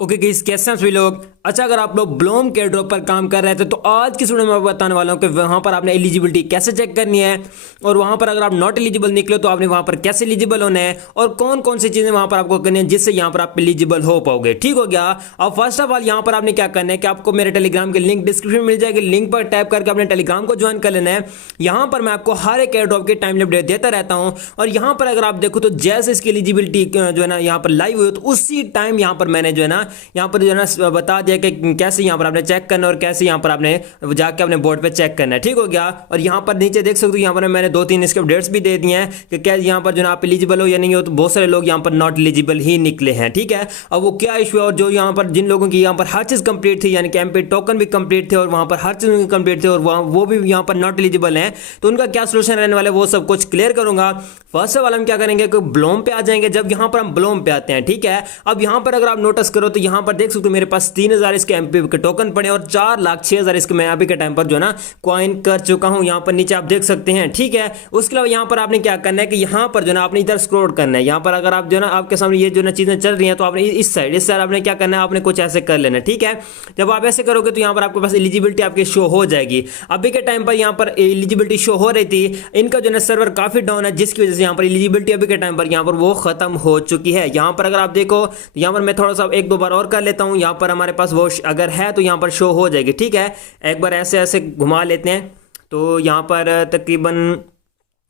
Okay guys, कैसे हैं सभी लोग। अच्छा, अगर आप लोग ब्लोम के ड्रॉप पर काम कर रहे थे तो आज की वीडियो में मैं बताने वाला हूं कि वहां पर आपने एलिजिबिलिटी कैसे चेक करनी है और वहां पर अगर आप नॉट एलिजिबल निकले तो आपने वहां पर कैसे एलिजिबल होना है और कौन कौन सी चीजें वहां पर आपको करनी है जिससे यहां पर आप एलिजिबल हो पाओगे। ठीक हो गया। अब फर्स्ट ऑफ ऑल यहां पर आपने क्या करना है कि आपको मेरे टेलीग्राम की लिंक डिस्क्रिप्शन में मिल जाएगी, लिंक पर टैप करके अपने टेलीग्राम को ज्वाइन कर लेना है। यहां पर मैं आपको हर एक एयर ड्रॉप की टाइम अपडेट देता रहता हूं और यहां पर अगर आप देखो तो जैसे इसकी एलिजिबिलिटी जो है ना यहां पर लाइव हुई तो उसी टाइम यहां पर मैंने जो है ना यहां पर जो है ना बता दिया कि कैसे यहां पर आपने चेक करना है और कैसे यहां पर आपने जाके अपने बोर्ड पे चेक करना है। ठीक हो गया। और यहां पर नीचे देख सकते हो यहां पर मैंने 2-3 इसके अपडेट्स भी दे दिए हैं कि क्या यहां पर जो ना आप एलिजिबल हो या नहीं हो। तो बहुत सारे लोग यहां पर नॉट एलिजिबल ही निकले हैं। ठीक है। अब वो क्या इशू है और जो यहां पर जिन लोगों की यहां पर हर चीज कंप्लीट थी यानी कि एमपी टोकन भी कंप्लीट थे और वहां पर हर चीज कंप्लीट थे और वो भी यहां पर नॉट एलिजिबल हैं, तो उनका क्या सोल्यूशन रहने वाला है वो सब कुछ क्लियर करूंगा। फर्स्ट ऑफ ऑल हम क्या करेंगे कि ब्लोम पे आ जाएंगे। जब यहां पर हम ब्लोम पे आते हैं, ठीक है, अब यहां पर अगर आप नोटिस करो तो यहां पर देख सकते हो मेरे पास 3000 इसके एमपी के टोकन पड़े और 4,06,000 इसके मैं अभी के टाइम पर जो ना कॉइन कर चुका हूं। यहां पर नीचे आप देख सकते हैं। ठीक है। उसके अलावा यहां पर आपने क्या करना है कि यहां पर जो ना आपने इधर स्क्रॉल करना है। यहां पर अगर आप जो ना आपके सामने ये जो ना चीजें चल रही हैं तो आपने इस साइड आपने क्या करना है, आपने कुछ ऐसे कर लेना है। ठीक है। जब आप ऐसे करोगे तो यहां पर आपके पास एलिजिबिलिटी आपकी शो हो जाएगी। अभी के टाइम पर यहां पर एलिजिबिलिटी शो हो रही थी, इनका जो ना सर्वर काफी डाउन है जिसकी वजह से यहां पर एलिजिबिलिटी अभी के टाइम पर यहां पर वो खत्म हो चुकी है। यहां पर अगर आप देखो तो यहां पर मैं थोड़ा सा एक दो बार और कर लेता हूं। यहां पर हमारे पास वो अगर है तो यहां पर शो हो जाएगी। ठीक है। एक बार ऐसे ऐसे घुमा लेते हैं तो यहां पर तकरीबन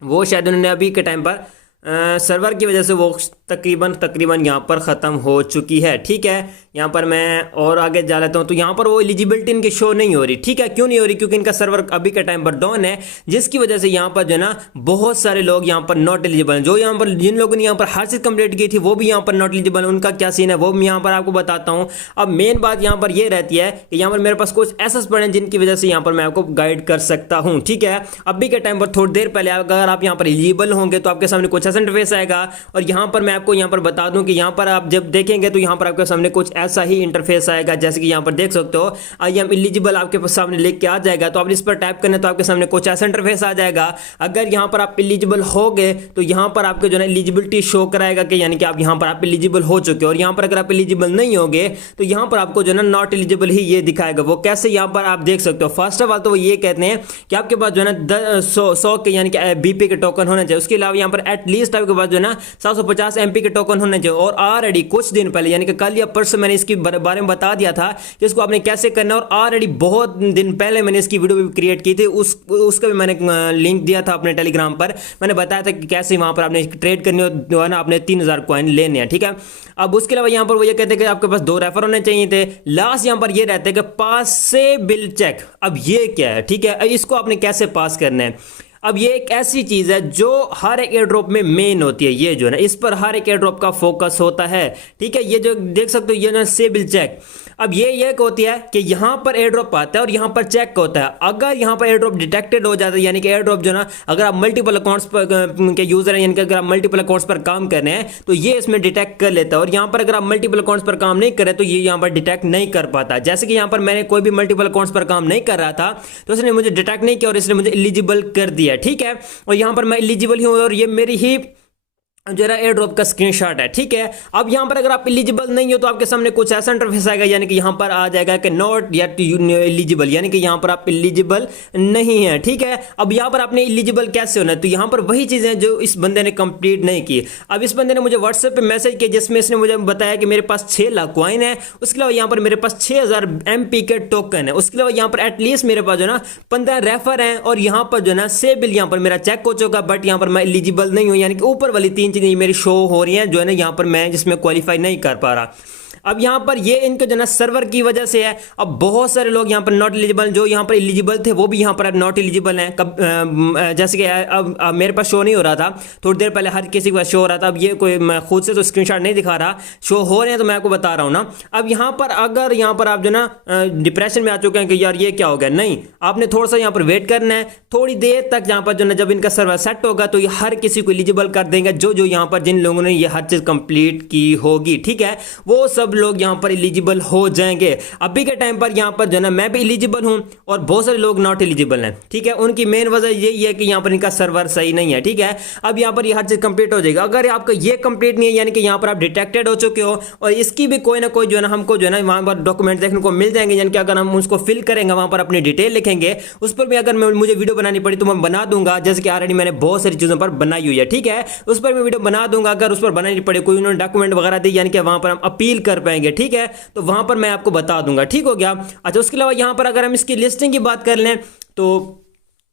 वो शायद उन्होंने अभी के टाइम पर सर्वर की वजह से वो तकरीबन यहाँ पर ख़त्म हो चुकी है। ठीक है। यहाँ पर मैं और आगे जा लेता हूँ तो यहाँ पर वो एलिजिबिलिटी इनकी शो नहीं हो रही। ठीक है। क्यों नहीं हो रही? क्योंकि इनका सर्वर अभी के टाइम पर डाउन है जिसकी वजह से यहाँ पर जो ना बहुत सारे लोग यहाँ पर नॉट एलिजिबल हैं। जो यहाँ पर जिन लोगों ने यहाँ पर हर चीज़ कंप्लीट की थी वो भी यहाँ पर नॉट एलिजिबल है। उनका क्या सीन है वो मैं यहाँ पर आपको बताता हूँ। अब मेन बात यहाँ पर ये रहती है कि यहाँ पर मेरे पास कुछ एसेस पड़े हैं जिनकी वजह से यहाँ पर मैं आपको गाइड कर सकता हूँ। ठीक है। अभी के टाइम पर थोड़ी देर पहले अगर आप यहाँ पर एलिजिबल होंगे तो आपके सामने कुछ ऐसा इंटरफेस आएगा और यहाँ पर मैं आपको यहाँ पर बता दूं कि यहाँ पर आप जब देखेंगे तो यहाँ पर आपके सामने कुछ ऐसा ही इंटरफेस आएगा जैसे कि यहाँ पर देख सकते हो आई एम एलिजिबल आपके सामने लेके आ जाएगा। तो आप इस पर टैप करने तो आपके सामने कुछ ऐसा इंटरफेस आ जाएगा। अगर यहाँ पर आप एलिजिबल हो गए तो यहाँ पर आपके जो है एलिजिबिलिटी शो कराएगा कि यानी कि आप यहाँ पर आप एलिजिबल हो चुके हो। और यहाँ पर अगर आप एलिजिबल नहीं होगे तो यहाँ पर आपको जो है नॉट एलिजिबल ही ये दिखाएगा। वो कैसे यहाँ पर आप देख सकते हो। फर्स्ट ऑफ ऑल तो वो ये कहते हैं कि आपके पास जो है ना 100 के यानी कि बीपी के टोकन होने चाहिए। उसके अलावा यहाँ पर एटलीस्ट आपके पास जो है ना 750 एमपी के टोकन होने चाहिए। और ऑलरेडी कुछ दिन पहले यानी कि कल या परसों मैंने इसके बारे में बता दिया था कि इसको आपने कैसे करना है और ऑलरेडी बहुत दिन पहले मैंने इसकी वीडियो भी क्रिएट की थी। उसका भी मैंने लिंक दिया था अपने टेलीग्राम पर। मैंने बताया था कि कैसे वहां पर आपने ट्रेड करनी हो ना आपने 3000 कॉइन लेने हैं। ठीक है। अब उसके अलावा यहाँ पर वो ये कहते हैं कि आपके पास 2 रेफर होने चाहिए थे। लास्ट यहाँ पर ये रहते हैं कि पास से बिल चेक। अब ये क्या है? ठीक है। इसको आपने कैसे पास करना है? अब ये एक ऐसी चीज है जो हर एक एयर ड्रॉप में मेन होती है। ये जो है ना इस पर हर एक एयर ड्रॉप का फोकस होता है। ठीक है। ये जो देख सकते हो ये ना सेबिल चेक। अब ये होती है कि यहां पर एयर ड्रॉप आता है और यहां पर चेक होता है। अगर यहां पर एयर ड्रॉप डिटेक्टेड हो जाता है यानी कि एयर ड्रॉप जो ना अगर आप मल्टीपल अकाउंट्स पर के यूजर हैं यानी कि अगर आप मल्टीपल अकाउंट्स पर काम कर रहे हैं तो ये इसमें डिटेक्ट कर लेता है। और यहां पर अगर आप मल्टीपल अकाउंट्स पर काम नहीं कर रहे तो ये यहां पर डिटेक्ट नहीं कर पाता। जैसे कि यहां पर मैंने कोई भी मल्टीपल अकाउंट्स पर काम नहीं कर रहा था तो इसने मुझे डिटेक्ट नहीं किया और इसने मुझे एलिजिबल कर दिया। ठीक है। और यहां पर मैं एलिजिबल हूं और ये मेरी ही जो है एयर ड्रॉप का स्क्रीनशॉट है। ठीक है। अब यहां पर अगर आप एलिजिबल नहीं हो तो आपके सामने कुछ ऐसा इंटरफेस आएगा यानी कि यहां पर आ जाएगा कि नॉट येट एलिजिबल यानी कि यहां पर आप एलिजिबल नहीं है। ठीक है। अब यहां पर आपने एलिजिबल कैसे होना है? तो यहां पर वही चीजें जो इस बंदे ने कंप्लीट नहीं की। अब इस बंदे ने मुझे व्हाट्सएप पे मैसेज किया जिसमें इसने मुझे बताया कि मेरे पास 6 लाख कॉइन है। उसके अलावा यहां पर मेरे पास 6000 एमपी के टोकन है। उसके अलावा यहां पर एटलीस्ट मेरे पास जो ना 15 रेफर हैं और यहां पर जो ना से बिल यहां पर मेरा चेक हो चुका बट यहां पर मैं एलिजिबल नहीं हूं यानी कि ऊपर वाली 3 चीजें मेरी शो हो रही हैं जो है ना यहां पर मैं जिसमें क्वालिफाई नहीं कर पा रहा। अब यहां पर ये इनके जो ना सर्वर की वजह से है। अब बहुत सारे लोग यहां पर नॉट एलिजिबल, जो यहां पर एलिजिबल थे वो भी यहां पर नॉट एलिजिबल हैं। जैसे कि अब मेरे पास शो नहीं हो रहा था, थोड़ी देर पहले हर किसी के पास शो हो रहा था। अब ये कोई मैं खुद से तो स्क्रीनशॉट नहीं दिखा रहा, शो हो रहे हैं तो मैं आपको बता रहा हूं ना। अब यहां पर अगर यहां पर आप जो ना डिप्रेशन में आ चुके हैं कि यार ये क्या हो गया, नहीं, आपने थोड़ा सा यहां पर वेट करना है। थोड़ी देर तक यहां पर जो ना जब इनका सर्वर सेट होगा तो ये हर किसी को एलिजिबल कर देंगे जो जो यहां पर जिन लोगों ने ये हर चीज कंप्लीट की होगी। ठीक है। वो सब सभी लोग यहाँ पर एलिजिबल हो जाएंगे। अभी के टाइम पर यहाँ पर जो है ना मैं भी एलिजिबल हूँ और बहुत सारे लोग नॉट एलिजिबल हैं, ठीक है। उनकी मेन वजह यही है कि यहाँ पर इनका सर्वर सही नहीं है, ठीक है। अब यहाँ पर ये हर चीज कंप्लीट हो जाएगा। अगर आपका ये कंप्लीट नहीं है यानी कि यहाँ पर आप डिटेक्टेड हो चुके हो और इसकी भी कोई ना कोई जो है ना हमको जो है ना वहां पर डॉक्यूमेंट देखने को मिल जाएंगे, यानी कि अगर हम उसको फिल करेंगे वहां पर अपनी डिटेल लिखेंगे, उस पर भी अगर मुझे वीडियो बनानी पड़ी तो मैं बना दूंगा, जैसे कि ऑलरेडी मैंने बहुत सारी चीजों पर बनाई हुई है, ठीक है। उस पर मैं वीडियो बना दूंगा। अगर उस पर बनानी पड़े, कोई उन्होंने डॉक्यूमेंट वगैरह दी यानी कि वहां पर हम अपील कर पाएंगे, ठीक है, तो वहां पर मैं आपको बता दूंगा, ठीक हो गया। अच्छा, उसके अलावा यहाँ पर अगर हम इसकी लिस्टिंग की बात कर लें तो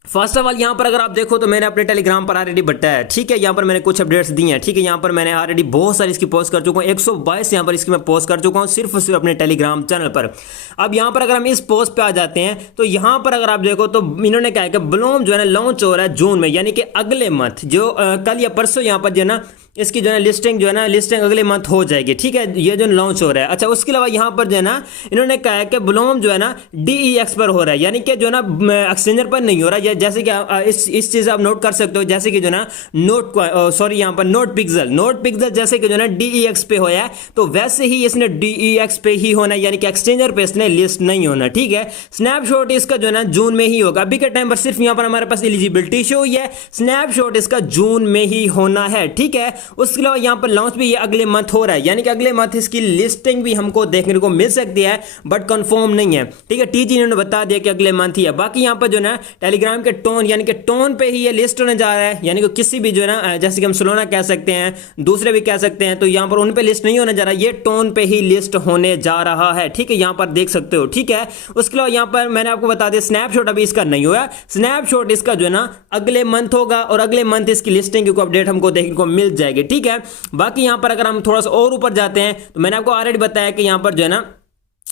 फर्स्ट ऑफ ऑल यहाँ पर अगर आप देखो तो मैंने अपने टेलीग्राम पर ऑलरेडी बताया है, ठीक है। यहाँ पर मैंने कुछ अपडेट्स दी हैं, ठीक है। यहाँ पर मैंने ऑलरेडी बहुत सारी इसकी पोस्ट कर चुका हूँ, 122 यहाँ पर इसकी मैं पोस्ट कर चुका हूँ सिर्फ और सिर्फ अपने टेलीग्राम चैनल पर। अब यहाँ पर अगर हम इस पोस्ट पे आ जाते हैं तो यहाँ पर अगर आप देखो तो इन्होंने कहा है कि ब्लूम जो है ना लॉन्च हो रहा है जून में, यानी कि अगले मंथ, जो कल या परसों यहाँ पर जो है ना इसकी जो है लिस्टिंग जो है ना लिस्टिंग अगले मंथ हो जाएगी, ठीक है, ये जो लॉन्च हो रहा है। अच्छा, उसके अलावा यहाँ पर जो है ना इन्होंने कहा है कि ब्लूम जो है ना DEX पर हो रहा है, यानी कि जो है ना एक्सचेंजर पर नहीं हो रहा है। जैसे कि इस चीज आप नोट कर सकते हो, जैसे कि जो है ना यहाँ पर नोट पिक्सल जैसे कि जो है ना DEX पे होया है, तो वैसे ही इसने DEX पे ही होना है, यानी कि एक्सचेंजर पे इसने लिस्ट नहीं होना, ठीक है। स्नैपशॉट इसका जो है ना जून में ही होगा। अभी के टाइम पर सिर्फ यहाँ पर हमारे पास एलिजिबिलिटी शो हुई है, स्नैपशॉट इसका जून में ही होना है, ठीक है। उसके अलावा यहाँ पर लॉन्च भी ये अगले मंथ हो रहा है, यानी कि अगले मंथ इसकी लिस्टिंग भी हमको देखने को मिल सकती है, बट कंफर्म नहीं है, ठीक है। TG ने बता दिया कि अगले मंथ ही है। बाकी यहाँ पर जो है ना टेलीग्राम के टोन यानी कि टोन पे ही ये लिस्ट होने जा रहा है, यानी कि किसी भी जो है ना जैसे कि हम सोलोना कह सकते हैं, दूसरे भी कह सकते हैं, तो यहाँ पर उन पे लिस्ट नहीं होने जा रहा है, ये टोन पे ही लिस्ट होने जा रहा है, ठीक है। यहाँ पर देख सकते हो, ठीक है। उसके अलावा यहाँ पर मैंने आपको बता दिया स्नैपशॉट अभी इसका नहीं हुआ, स्नैपशॉट इसका जो है ना अगले मंथ होगा और अगले मंथ इसकी लिस्टिंग की अपडेट हमको देखने को मिल जाएगी, ठीक है। बाकी यहां पर अगर हम थोड़ा सा और ऊपर जाते हैं तो मैंने आपको ऑलरेडी बताया कि यहां पर जो है ना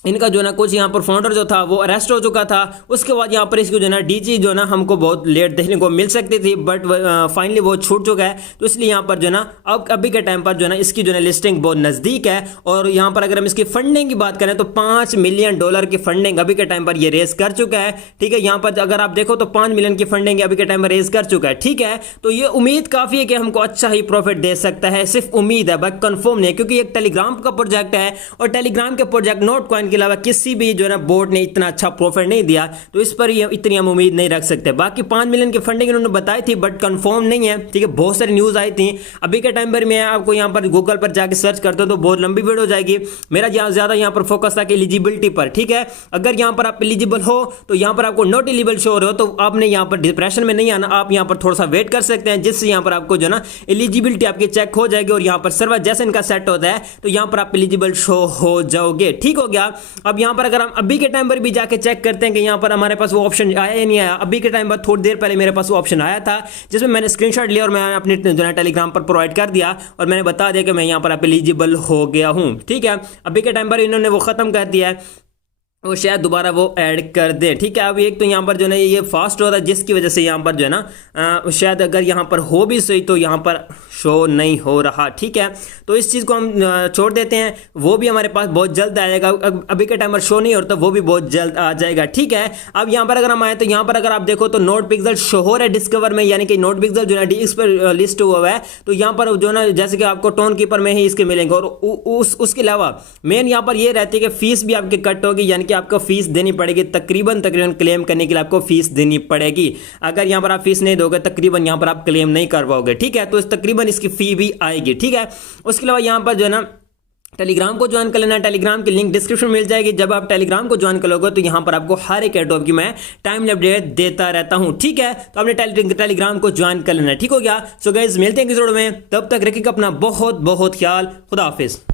इनका जो है ना कुछ यहाँ पर फाउंडर जो था वो अरेस्ट हो चुका था। उसके बाद यहाँ पर इसको जो है ना DG जो है ना हमको बहुत लेट देखने को मिल सकती थी, बट फाइनली वो छूट चुका है। तो इसलिए यहाँ पर जो है ना अब अभी के टाइम पर जो है ना इसकी जो है लिस्टिंग बहुत नज़दीक है। और यहाँ पर अगर हम इसकी फंडिंग की बात करें तो $5 मिलियन की फंडिंग अभी के टाइम पर ये रेस कर चुका है, ठीक है। यहाँ पर अगर आप देखो तो 5 मिलियन की फंडिंग अभी के टाइम पर रेस कर चुका है, ठीक है। तो ये उम्मीद काफ़ी है कि हमको अच्छा ही प्रॉफिट दे सकता है, सिर्फ उम्मीद है, बट कंफर्म नहीं है, क्योंकि एक टेलीग्राम का प्रोजेक्ट है और टेलीग्राम के प्रोजेक्ट नोट कॉइन के अलावा किसी भी जो है ना बोर्ड ने इतना अच्छा प्रॉफिट नहीं दिया, तो इस पर इतनी हम उम्मीद नहीं रख सकते। बाकी 5 मिलियन की फंडिंग इन्होंने बताई थी, बट कंफर्म नहीं है, ठीक है। बहुत सारी न्यूज़ आई थी अभी के टाइम पर, मैं आपको यहाँ पर गूगल पर जाके सर्च करते हो तो बहुत लंबी वीडियो हो जाएगी। मेरा ज़्यादा यहाँ पर फोकस था कि एलिजिबिलिटी पर, ठीक है। अगर यहाँ पर आप एलिजिबल हो तो यहाँ पर आपको नॉट एलिजिबल शो हो रहे हो तो आपने यहाँ पर डिप्रेशन में नहीं आना, आप यहाँ पर थोड़ा सा वेट कर सकते हैं, जिससे यहाँ पर आपको जो ना एलिजिबिलिटी आपकी चेक हो जाएगी और यहाँ पर सर्वर जैसे इनका सेट होता है तो यहाँ पर आप एलिजिबल शो हो जाओगे, ठीक हो गया। अब यहाँ पर अगर हम अभी के टाइम पर भी जाके चेक करते हैं कि यहाँ पर हमारे पास वो ऑप्शन आया या नहीं आया। अभी के टाइम पर थोड़ी देर पहले मेरे पास वो ऑप्शन आया था, जिसमें मैंने स्क्रीनशॉट लिया और मैं अपने जो है टेलीग्राम पर प्रोवाइड कर दिया और मैंने बता दिया कि मैं यहाँ पर आप एलिजिबल हो गया हूँ, ठीक है। अभी के टाइम पर इन्होंने वो खत्म कर दिया है, वो शायद दोबारा वो ऐड कर दें, ठीक है। अब एक तो यहाँ पर जो है ये फास्ट हो रहा है, जिसकी वजह से यहाँ पर जो है ना शायद अगर यहाँ पर हो भी सही तो यहाँ पर शो नहीं हो रहा, ठीक है। तो इस चीज़ को हम छोड़ देते हैं, वो भी हमारे पास बहुत जल्द आएगा। अभी के टाइम पर शो नहीं होता, वो भी बहुत जल्द आ जाएगा, ठीक है। अब यहाँ पर अगर हम आए तो यहाँ पर अगर आप देखो तो नोट पिक्सल शो हो रहा है डिस्कवर में, यानी कि नोट पिक्सल जो है DX पर लिस्ट हुआ है। तो यहाँ पर जो है ना जैसे कि आपको टोन कीपर में ही इसके मिलेंगे और उसके अलावा मेन यहाँ पर ये रहती है कि फीस भी आपकी कट होगी, यानी कि आपको फीस देनी पड़ेगी, तकरीबन क्लेम करने के लिए आपको फीस देनी पड़ेगी। अगर यहाँ पर आप फीस नहीं दोगे तकरीबन यहाँ पर आप क्लेम नहीं करवाओगे, ठीक है। तो इस तकरीबन इसकी फी भी आएगी, ठीक है। उसके अलावा यहाँ पर जो है ना टेलीग्राम को ज्वाइन कर लेना, टेलीग्राम की लिंक डिस्क्रिप्शन में मिल जाएगी। जब आप टेलीग्राम को ज्वाइन करोगे तो यहाँ पर आपको हर एक एयरड्रॉप की मैं टाइमली अपडेट देता रहता हूँ, ठीक है। तो आपने टेलीग्राम को ज्वाइन कर लेना, ठीक हो गया। सो गाइस मिलते हैं किसी वीडियो में, तब तक रखिएगा अपना बहुत बहुत ख्याल। खुदा हाफिज।